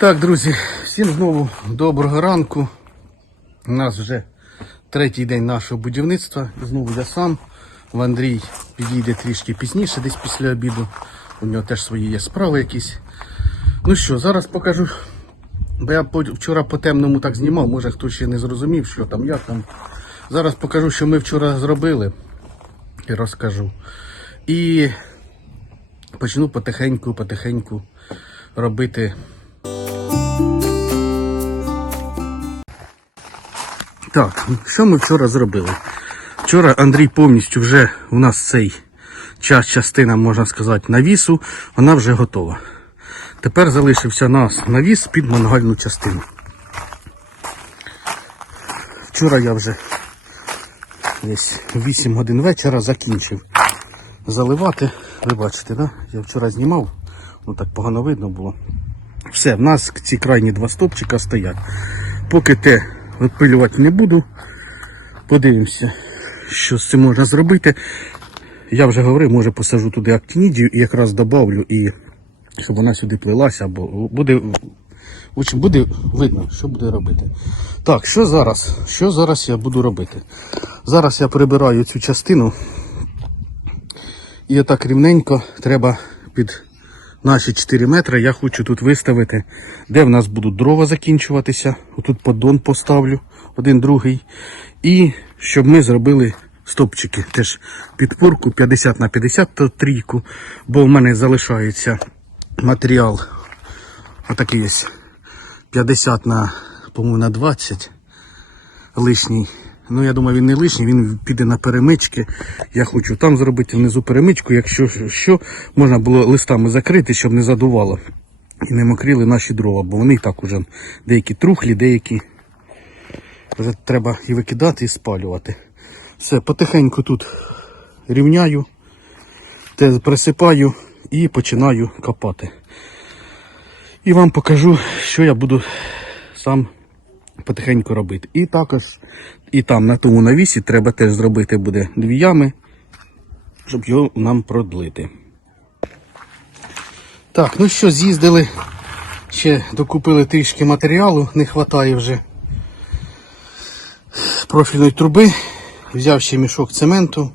Так, друзі, всім знову доброго ранку. У нас вже третій день нашого будівництва. Знову я сам. В Андрій підійде трішки пізніше, десь після обіду. У нього теж свої є справи якісь. Ну що, зараз покажу. Бо я вчора по темному так знімав, може хтось ще не зрозумів, що там, як там. Зараз покажу, що ми вчора зробили і розкажу. І почну потихеньку, потихеньку робити Так, що ми вчора зробили? Вчора Андрій повністю вже у нас цей час, частина, можна сказати, навісу, вона вже готова. Тепер залишився нас навіс під мангальну частину. Вчора я вже десь 8 годин вечора закінчив заливати. Ви бачите, да? я вчора знімав, ну так погано видно було. Все, в нас ці крайні два стопчика стоять. Поки те випилювати не буду. Подивимося, що з цим можна зробити. Я вже говорив, може посажу туди актинідію і якраз добавлю, і щоб вона сюди плелася, або буде, буде видно, що буде робити. Так, що зараз? Що зараз я буду робити? Зараз я прибираю цю частину. І отак рівненько треба під наші 4 метри. Я хочу тут виставити, де в нас будуть дрова закінчуватися. Отут поддон поставлю, один другий. І щоб ми зробили стопчики. Теж підпорку 50 на 50 то трійку, бо в мене залишається матеріал. Отакий ось 50 на, по-моєму, на 20 лишній. Ну, я думаю, він не лишній, він піде на перемички. Я хочу там зробити внизу перемичку, якщо що, можна було листами закрити, щоб не задувало. І не мокріли наші дрова, бо вони і так уже деякі трухлі, деякі вже треба і викидати, і спалювати. Все, потихеньку тут рівняю, присипаю і починаю копати. І вам покажу, що я буду сам потихеньку робити. І також і там на тому навісі треба теж зробити буде дві ями, щоб його нам продлити. Так, ну що, з'їздили, ще докупили трішки матеріалу, не вистачає вже профільної труби, взяв ще мішок цементу.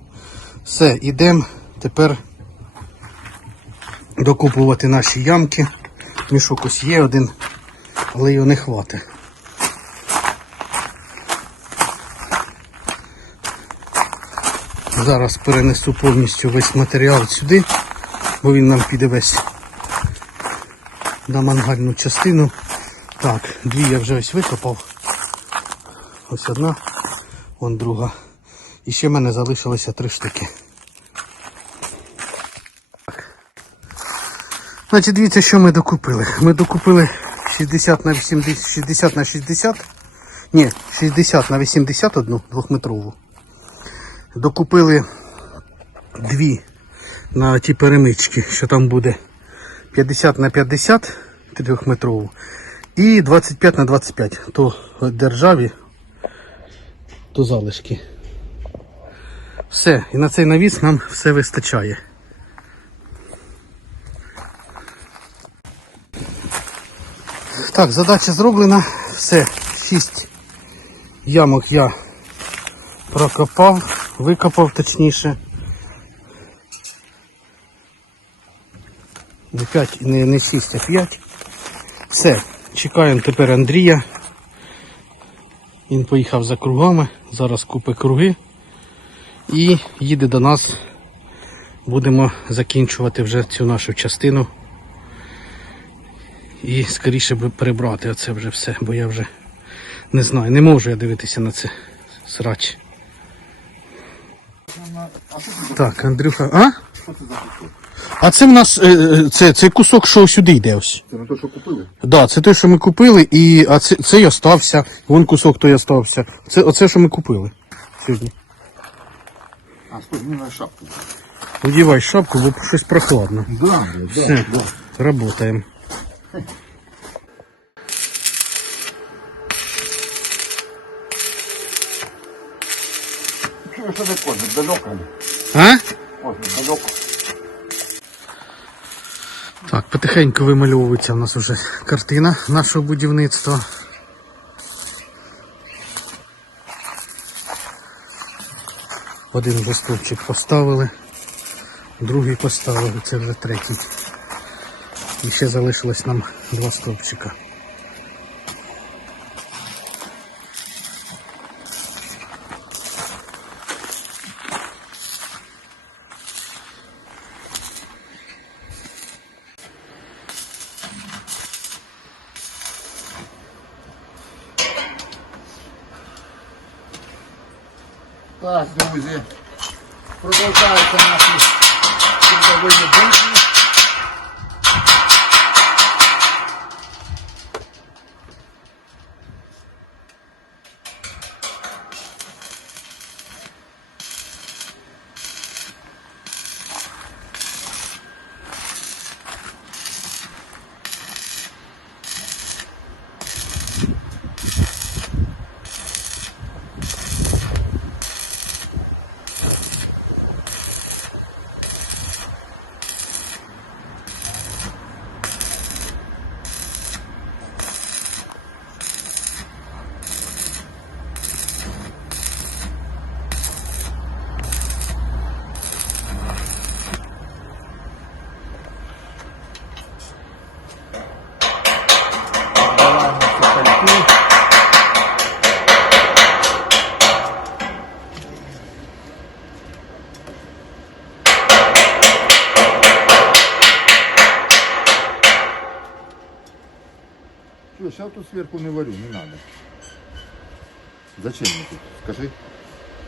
Все, ідемо тепер докупувати наші ямки. Мішок ось є один, але його не хватить. Зараз перенесу повністю весь матеріал сюди, бо він нам піде весь на мангальну частину. Так, дві я вже ось викопав. Ось одна, вон друга. І ще в мене залишилося три штуки. Так. Значить, дивіться, що ми докупили. Ми докупили 60 на 80, 60 на 60. Ні, 60 на 81 двохметрову. Докупили дві на ті перемички, що там буде 50 на 50 трьохметрову і 25 на 25. То державі, то залишки. Все, і на цей навіс нам все вистачає. Так, задача зроблена. Все, 6 ямок я прокопав, викопав точніше. Не 5, не, не 6, а 5. Все, чекаємо тепер Андрія. Він поїхав за кругами, зараз купить круги і їде до нас. Будемо закінчувати вже цю нашу частину. І скоріше би прибрати оце вже все, бо я вже не знаю, не можу я дивитися на це срач. Так, Андрюха, а? А це в нас е, е, це, це кусок, що сюди йде ось. Це не те, що купили? Да, це те, що ми купили, і а це, цей остався. Вон кусок той остався. Це оце, що ми купили сьогодні. А, стой, мені на шапку. Одівай шапку, бо щось прохладно. Да, да, Все, работаємо. Що? Далеко. А? Ось. Так, Потихеньку вимальовується в нас вже картина нашого будівництва. Один вже поставили, другий поставили, це вже третій. І ще залишилось нам два стовпчика. Так, друзі. Продовжаються наші трудові будні. Тут сверху не варю, не надо. Зачем мне тут? Скажи.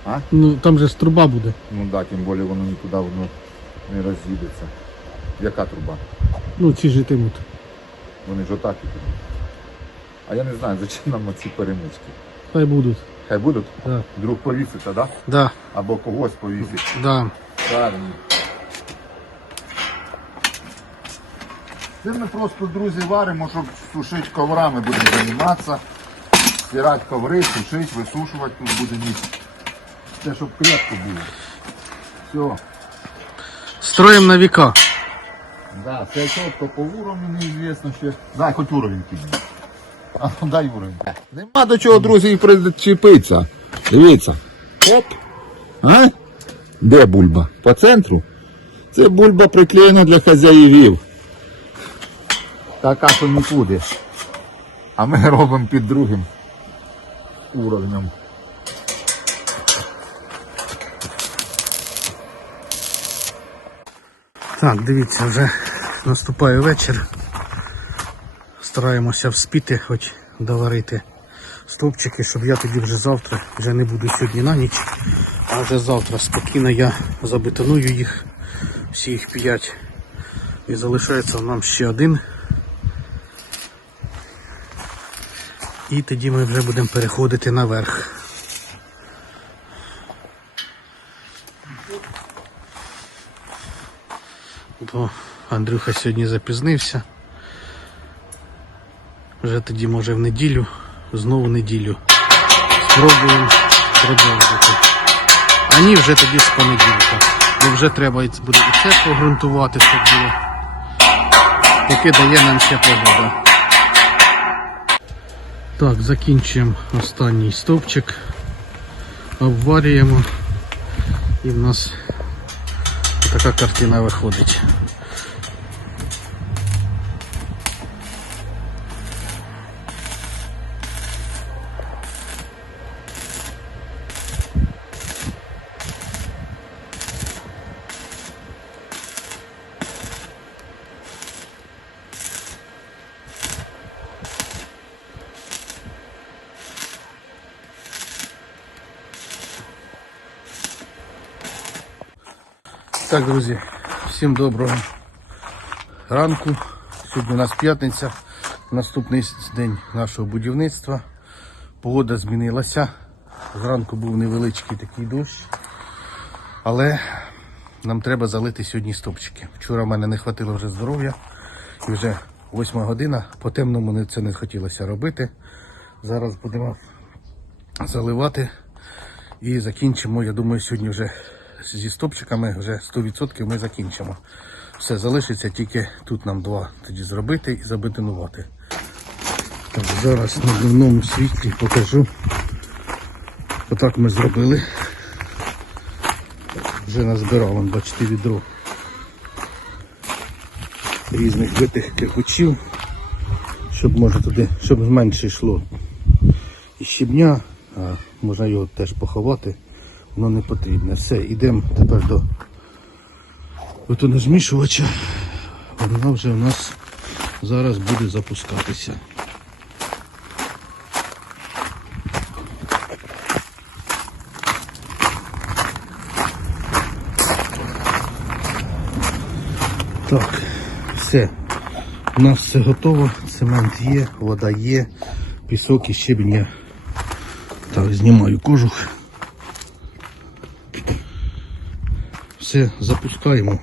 А? Ну там же ж труба буде. Ну да, тим більше воно нікуди воно не роз'їдеться. Яка труба? Ну ці житимуть. Вони ж отак ідуть. А я не знаю, зачем нам ці перемички. Хай будуть. Хай будуть? Да. Друг повіситься, да? Да, Або когось повісить. да. Правильно. Це ми просто, друзі, варимо, щоб сушити коврами будемо займатися. Стирати коври, сушити, висушувати тут буде місце. Це щоб крепко було. Все. Строїм на віка. Да, це чітко по уровню неізвісно ще. Дай хоч уровень підніми. А ну дай уровень. Нема до чого, друзі, причепитися. Дивіться. Оп. А? Де бульба? По центру? Це бульба приклеєна для хазяївів. Така що нікуди. А ми робимо під другим уровнем. Так, дивіться, вже наступає вечір. Стараємося вспіти, хоч доварити стовпчики, щоб я тоді вже завтра, вже не буду сьогодні на ніч, а вже завтра спокійно я забетоную їх, всі їх п'ять. І залишається нам ще один. І тоді ми вже будемо переходити наверх. Бо Андрюха сьогодні запізнився. Вже тоді може в неділю, знову неділю. Спробуємо продовжити. А ні, вже тоді з понеділка. Бо вже треба буде і це погрунтувати, щоб було. Поки дає нам ще погода. Так, закінчуємо останній стовпчик. Обварюємо. І в нас така картина виходить. Так, друзі, всім доброго ранку. Сьогодні у нас п'ятниця, наступний день нашого будівництва. Погода змінилася. Зранку був невеличкий такий дощ, але нам треба залити сьогодні стопчики. Вчора в мене не вистачило вже здоров'я, і вже 8 година, по темному це не хотілося робити. Зараз будемо заливати і закінчимо. Я думаю, сьогодні вже зі стопчиками вже 100% ми закінчимо. Все, залишиться тільки тут нам два тоді зробити і забетонувати. Так, зараз на дневному світлі покажу. Отак ми зробили. Вже назбирав, бачите, відро різних битих кирпичів, щоб може туди, щоб менше йшло і щебня, а можна його теж поховати, воно не потрібне. Все, йдемо тепер до бетонозмішувача. Вона вже у нас зараз буде запускатися. Так, все. У нас все готово. Цемент є, вода є, пісок і щебінь. Так, знімаю кожух. Все, запускаємо.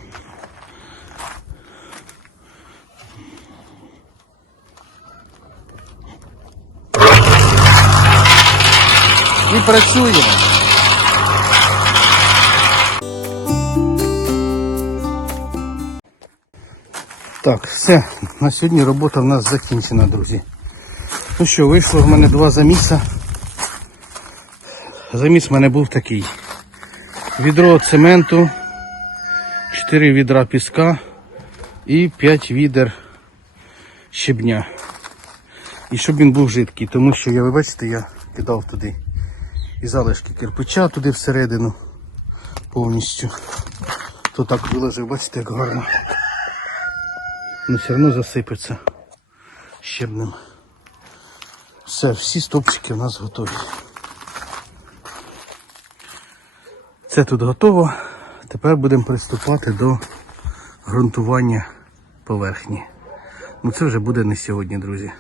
І працюємо. Так, все. На сьогодні робота в нас закінчена, друзі. Ну що, вийшло в мене два заміса. Заміс в мене був такий. Відро цементу, 4 відра піска і 5 відер щебня. І щоб він був жидкий, тому що я, ви бачите, я кидав туди і залишки кирпича туди всередину повністю. То так вилазив, бачите, як гарно. Ну все одно засипеться щебнем. Все, всі стопчики у нас готові. Це тут готово. Тепер будемо приступати до ґрунтування поверхні. Ну це вже буде не сьогодні, друзі.